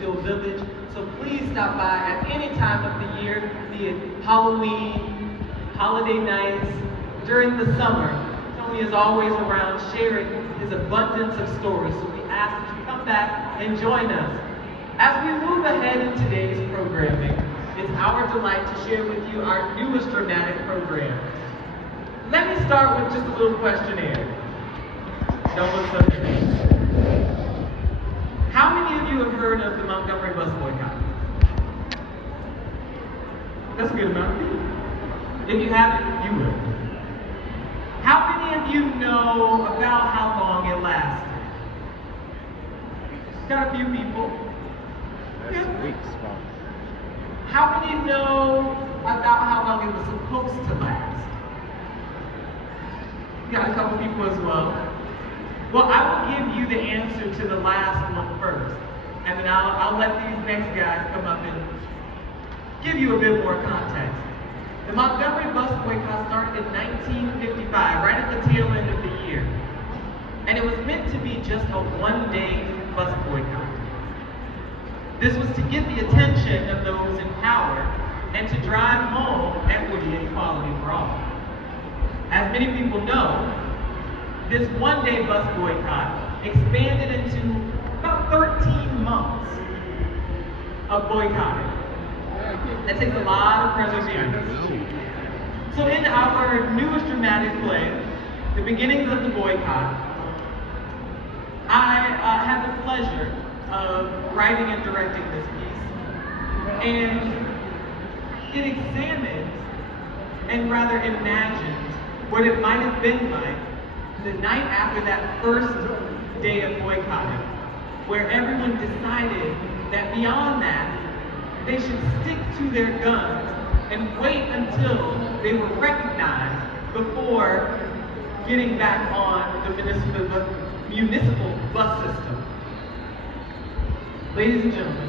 Still Village. So please stop by at any time of the year, be it Halloween, holiday nights, during the summer. Tony is always around sharing his abundance of stories. So we ask that you come back and join us. As we move ahead in today's programming, it's our delight to share with you our newest dramatic program. Let me start with just a little questionnaire. Don't look so serious. How many of you have heard of the Montgomery Bus Boycott? That's a good amount of people. If you haven't, you will. How many of you know about how long it lasted? Got a few people. That's weeks, wow. How many know about how long it was supposed to last? Got a couple people as well. Well, I will give you the answer to the last one first, and then I'll let these next guys come up and give you a bit more context. The Montgomery Bus Boycott started in 1955, right at the tail end of the year, and it was meant to be just a one-day bus boycott. This was to get the attention of those in power and to drive home equity and equality for all. As many people know, this one-day bus boycott expanded into about 13 months of boycotting. That takes a lot of perseverance. So in our newest dramatic play, The Beginnings of the Boycott, I had the pleasure of writing and directing this piece. And it examines and rather imagines what it might have been like the night after that first day of boycotting, where everyone decided that beyond that, they should stick to their guns and wait until they were recognized before getting back on the municipal bus system. Ladies and gentlemen,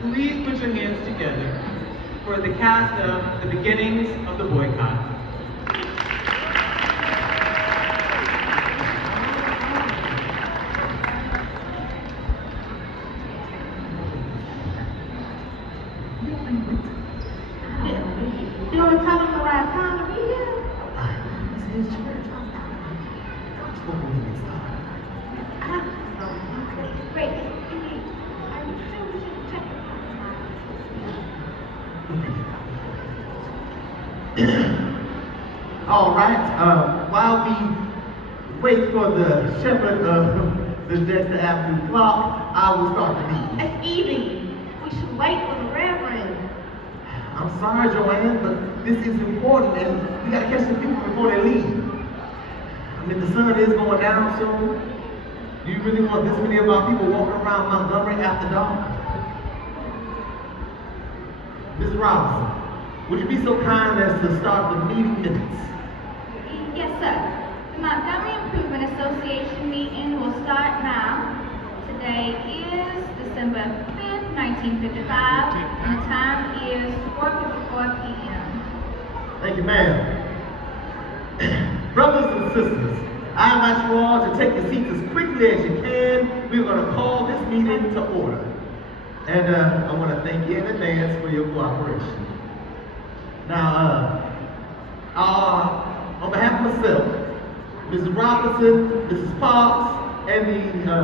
please put your hands together for the cast of The Beginnings of the Boycott. You want to tell them the right time to be here? This is church. Wait, are you sure we should check All right. While we wait for the shepherd of the Dexter Avenue clock, I will start the meeting. It's evening. We should wait for the reverend. I'm sorry, Joanne, but this is important, and we gotta catch the people before they leave. I mean, the sun is going down soon. Do you really want this many of our people walking around Montgomery after dark? Ms. Robinson, would you be so kind as to start the meeting minutes? Yes, sir. The Montgomery Improvement Association meeting will start now. Today is December 5th, 1955, and the time is 4:54 p.m. Thank you, ma'am. Brothers and sisters, I invite you all to take your seats as quickly as you can. We're going to call this meeting to order. And I want to thank you in advance for your cooperation. Now, on behalf of myself, Mrs. Robinson, Mrs. Parks, and the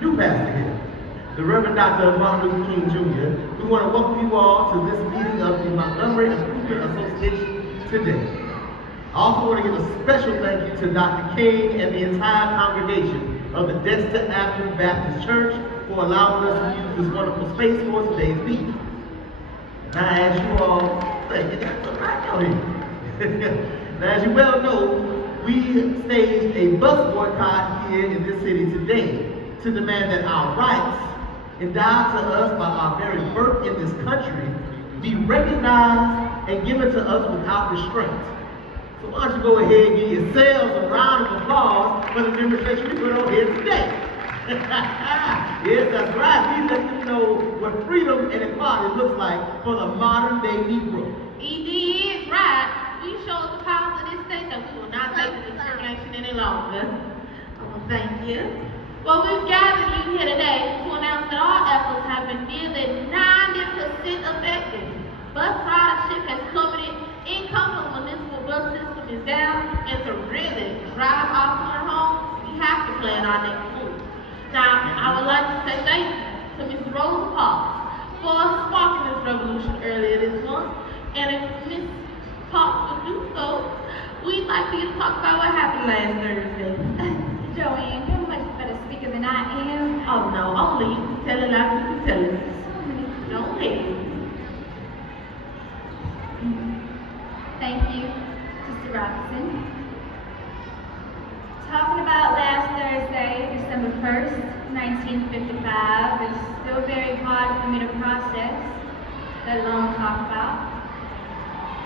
new pastor here, the Reverend Dr. Martin Luther King Jr., we want to welcome you all to this meeting of the Montgomery Improvement Association today. I also want to give a special thank you to Dr. King and the entire congregation of the Dexter Avenue Baptist Church for allowing us to use this wonderful space for today's meeting. Now, as you all thank you, that's all right out here. Now, as you well know, we staged a bus boycott here in this city today to demand that our rights, endowed to us by our very birth in this country, be recognized and given to us without restraint. So why don't you go ahead and give yourselves a round of applause for the demonstration we put on here today. Yes, that's right. We let you know what freedom and equality looks like for the modern day Negro. ED is right. We showed the power of this state that we will not take the discrimination any longer. I want to thank you. Well, we've gathered you here today to announce that our efforts have been nearly 90% effective. Bus ridership has plummeted, income from municipal bus system is down, and to really drive our home, we have to plan our next move. Now, I would like to say thank you to Ms. Rosa Parks for sparking this revolution earlier this month, and if Ms. Parks would do so, we'd like for you to talk about what happened last Thursday. Joanne, you're much better speaker than I am. Oh no, only you can tell it like you can tell it. Don't let it. Thank you, Sister Robinson. Talking about last Thursday, December 1st, 1955, is still very hard for me to process, let alone talk about.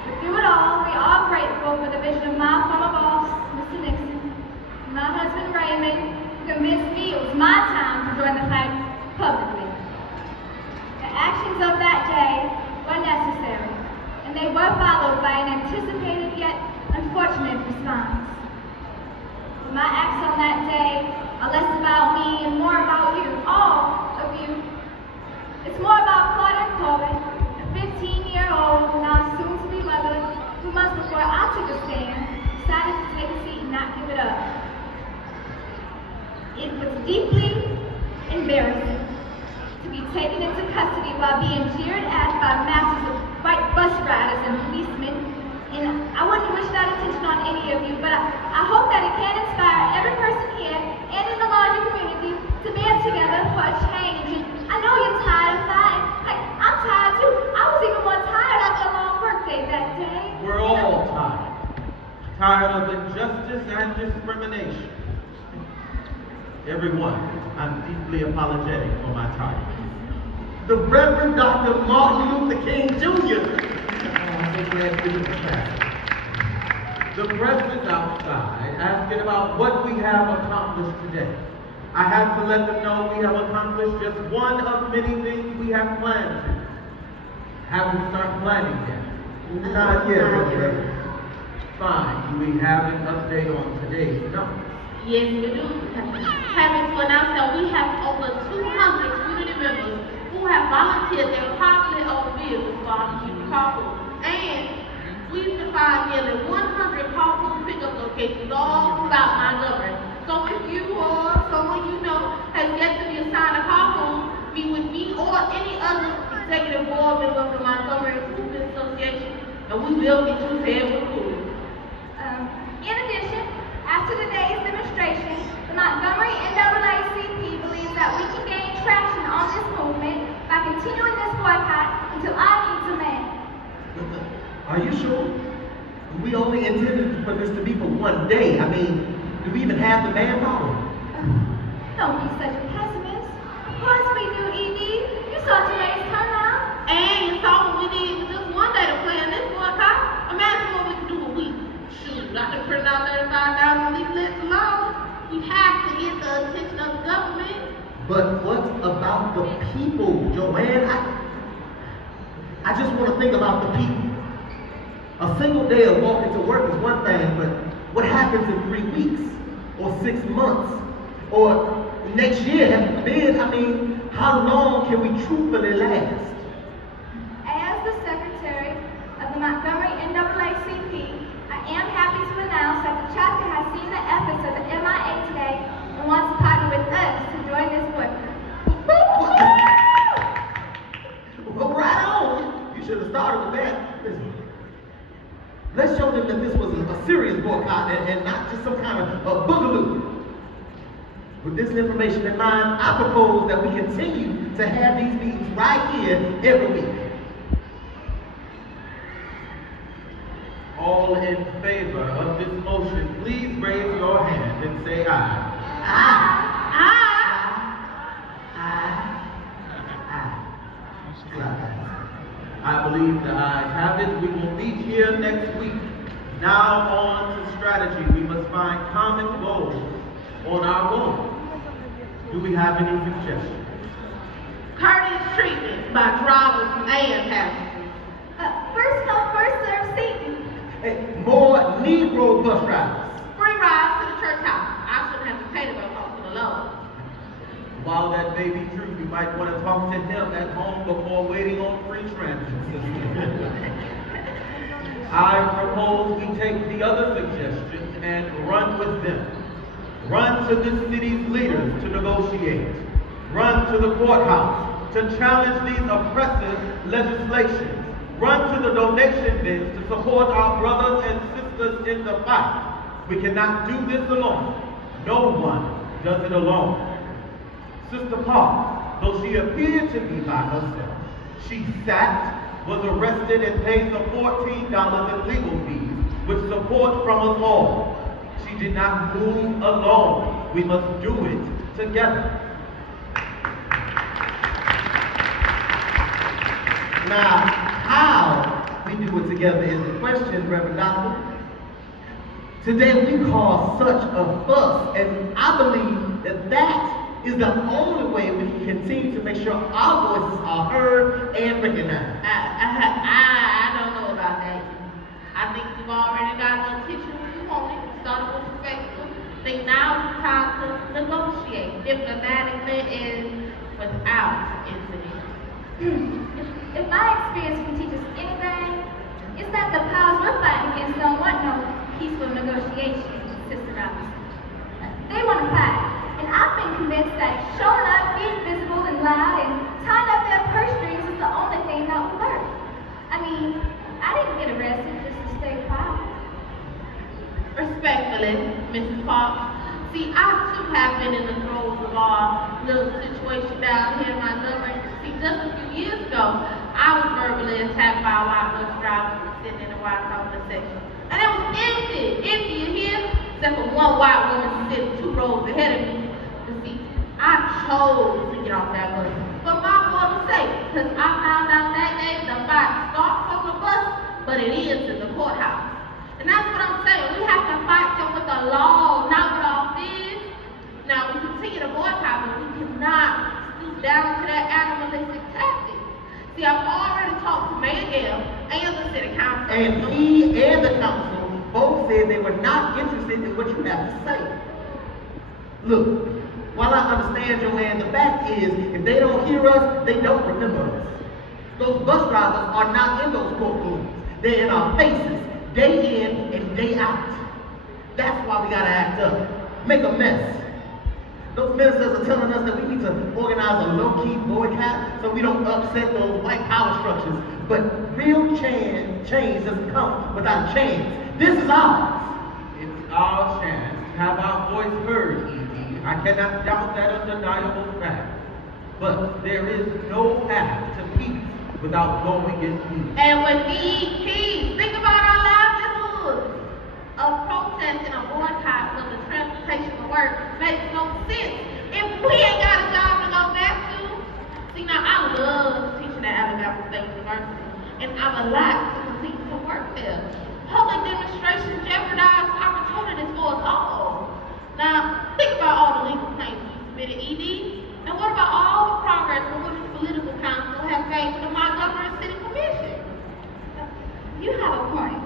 But through it all, we are grateful for the vision of my former boss, Mr. Nixon, and my husband Raymond, who convinced me it was my time to join the fight publicly. The actions of that day were necessary, and they were followed by an anticipated yet unfortunate response. But my acts on that day are less about me and more about you, all of you. It's more about Claudette Corbett, a 15-year-old, now soon-to-be mother, who months before I took a stand, decided to take a seat and not give it up. It was deeply embarrassing to be taken into custody while being jeered at by masses of white bus riders and policemen. And I wouldn't wish that attention on any of you, but I hope that it can inspire every person here and in the larger community to band together for a change. And I know you're tired of fighting. Like, I'm tired too. I was even more tired after a long workday that day. We're all tired. Tired of injustice and discrimination. Everyone, I'm deeply apologetic for my tiredness. The Reverend Dr. Martin Luther King Jr. I'm so glad to be with you. The press is outside asking about what we have accomplished today. I have to let them know we have accomplished just one of many things we have planned to. Have we started planning yet? Not yet, Reverend. Fine. Do we have an update on today's numbers? Yes, we do. Having to announce that we have over 200 community members who have volunteered their privately owned vehicles for our community carpool. And we've defined nearly 100 carpool pickup locations all throughout Montgomery. So if you or someone you know has yet to be assigned a carpool, meet with me or any other executive board member of the Montgomery Improvement Association, and we will get you paired with food. In addition, after today's demonstration, the Montgomery NAACP believes that we can gain traction on this movement by continuing this boycott until our needs are met. Are you sure? We only intended for this to be for one day. I mean, do we even have the manpower? Don't be such a pessimist. Of course we do, ED. You saw today's turnout. And you saw what we did with just one day to plan this boycott. Imagine what we could do a week. Shoot, I could print out 35,000 leaflets alone. We have to get the attention of the government. But what about the people, Joanne? I just want to think about the people. A single day of walking to work is one thing, but what happens in 3 weeks or 6 months or next year? Have been, I mean, how long can we truthfully last? As the secretary of the Montgomery NAACP, I am happy to announce that the chapter has seen the efforts of the MIA today and wants to partner with us to join this boycott. Well, right on. You should have started with that. Listen, let's show them that this was a serious boycott and not just some kind of a boogaloo. With this information in mind, I propose that we continue to have these meetings right here every week. All in favor of this motion, please raise your hand and say aye. I believe the ayes have it. We will meet here next week. Now on to strategy. We must find common goals on our goal. Do we have any suggestions? Courteous treatment by drivers and passengers. First come, first serve seating. Hey, more Negro bus drivers. Free rides to the church house. I shouldn't have to pay to go talk to the Lord. that may be true, you might want to talk to him at home before waiting on free transit system. I propose we take the other suggestions and run with them. Run to this city's leaders to negotiate. Run to the courthouse to challenge these oppressive legislations. Run to the donation bins to support our brothers and sisters in the fight. We cannot do this alone. No one does it alone. Sister Parks, though she appeared to be by herself, she sat, was arrested, and paid the $14 in legal fees with support from us all. She did not move alone. We must do it together. Now, how we do it together is the question, Reverend Doctor. Today we cause such a fuss, and I believe that that is the only way we can continue to make sure our voices are heard and recognized. I don't know about that. I think you've already got a little picture where you want it. Started with respectful. I think now it's time to negotiate diplomatically and without incident. If my experience can teach us anything, it's that the powers we're fighting against don't want no peaceful negotiation, Sister Robinson. They want to fight, and I've been convinced that showing up, being visible and loud, and tying up their purse strings is the only thing that will work. I mean, I didn't get arrested just to stay quiet. Respectfully, Mrs. Parks, see, I too have been in the throes of our little situation down here in Montgomery. See, just a few years ago, I was verbally attacked by a white bus driver sitting in the white house section. And it was empty, you hear? Except for one white woman sitting 2 rows ahead of me. But see, I chose to get off that bus for my mother's sake, because I found out that day the fight starts on the bus, but it ends in the courthouse. And that's what I'm saying. We have to fight them with the law, not with all this. Now, we continue to boycott, but we cannot stoop down to that animalistic tactic. See, I've already talked to Mayor Gale and the city council. And he and the council both said they were not interested in what you have to say. Look, while I understand, Joanne, the fact is, if they don't hear us, they don't remember us. Those bus drivers are not in those courtrooms. They're in our faces, day in and day out. That's why we gotta act up, make a mess. Those ministers are telling us that we need to organize a low-key boycott so we don't upset those white power structures. But real change doesn't come without a chance. This is ours. It's our chance to have our voice heard, E.D. I cannot doubt that undeniable fact. But there is no path to peace without going in peace. And we need peace. Think about our livelihoods. A protest and a boycott of the transportation to work makes no sense if we ain't got a job to go back to. See, now I love teaching at Alabama State University, and I would like to continue to work there. Public demonstrations jeopardize opportunities for us all. Now, think about all the legal claims you submitted, ED, and what about all the progress the Women's Political Council has made with the Montgomery City Commission? You have a point.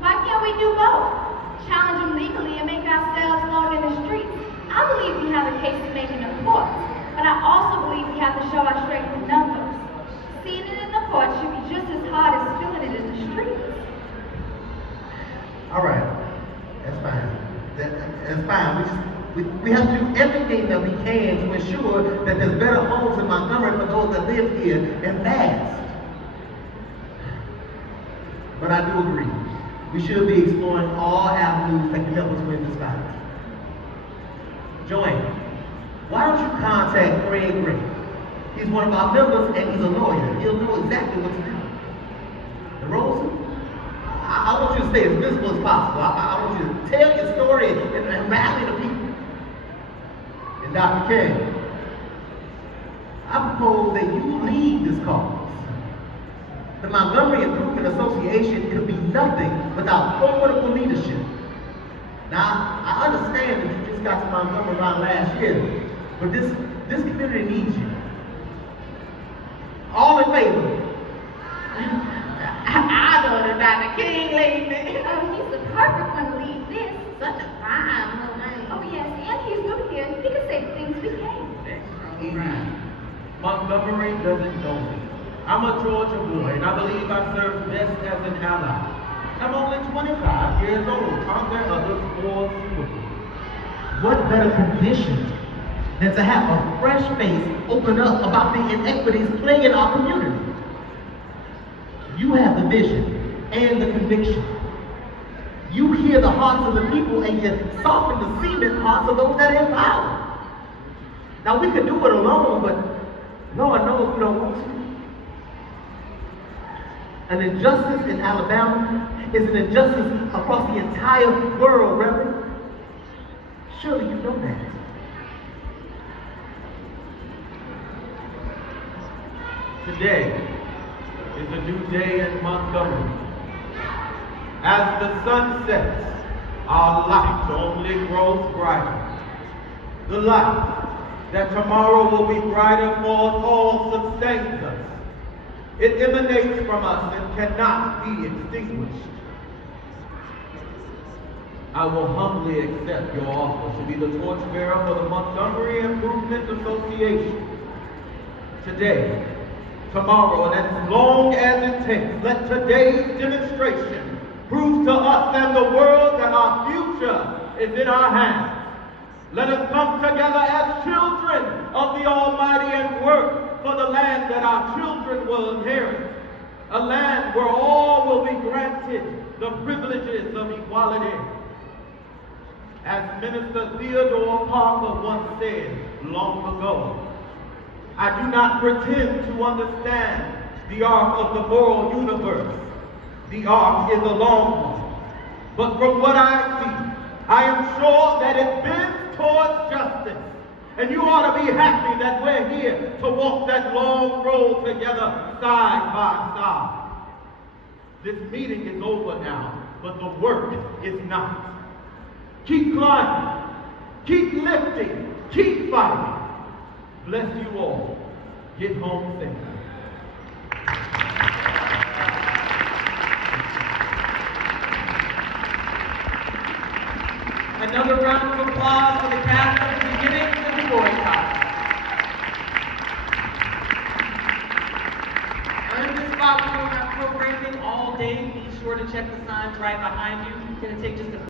Why can't we do both? Challenge them legally and make ourselves known in the streets. I believe we have a case to make in the courts, but I also believe we have to show our strength in numbers. Seeing it in the courts should be just as hard as feeling it in the streets. All right, that's fine. That's fine. We have to do everything that we can to ensure that there's better homes in Montgomery for those that live here and fast. But I do agree. We should be exploring all avenues that can help us win this fight. Joanne, why don't you contact Craig Gray? He's one of our members and he's a lawyer. He'll know exactly what to do. And Rosa, I want you to stay as visible as possible. I want you to tell your story and rally the people. And Dr. King, I propose that you lead this cause. The Montgomery Improvement Association could be nothing without formidable leadership. Now, I understand that you just got to Montgomery around last year, but this community needs you. All in favor? I know that Dr. King leads it. Oh, he's the perfect one to lead this. Such a fine little man. Oh yes, and he's new here. He can say things we can't. That's true. evening. Montgomery doesn't know me. I'm a Georgia boy, and I believe I serve best as an ally. I'm only 25 years old. Aren't there others more suitable? What better condition than to have a fresh face open up about the inequities plaguing our community? You have the vision and the conviction. You hear the hearts of the people and you soften the cement hearts of those that are in power. Now we could do it alone, but Lord knows we don't want to. An injustice in Alabama is an injustice across the entire world, Reverend. Surely you know that. Today is a new day in Montgomery. As the sun sets, our light only grows brighter. The light that tomorrow will be brighter for us all sustains us. It emanates from us and cannot be extinguished. I will humbly accept your offer to be the torchbearer for the Montgomery Improvement Association. Today, tomorrow, and as long as it takes, let today's demonstration prove to us and the world that our future is in our hands. Let us come together as children of the Almighty and work for the land that our children will inherit. A land where all will be granted the privileges of equality. As Minister Theodore Parker once said long ago, I do not pretend to understand the arc of the moral universe. The arc is a long one. But from what I see, I am sure that it bends towards justice. And you ought to be happy that we're here to walk that long road together, side by side. This meeting is over now, but the work is not. Keep climbing, keep lifting, keep fighting. Bless you all. Get home safe. Another round of applause for the cast of the beginning of the boycott. In this spot, we will have programming all day. Be sure to check the signs right behind you. It's going to take just a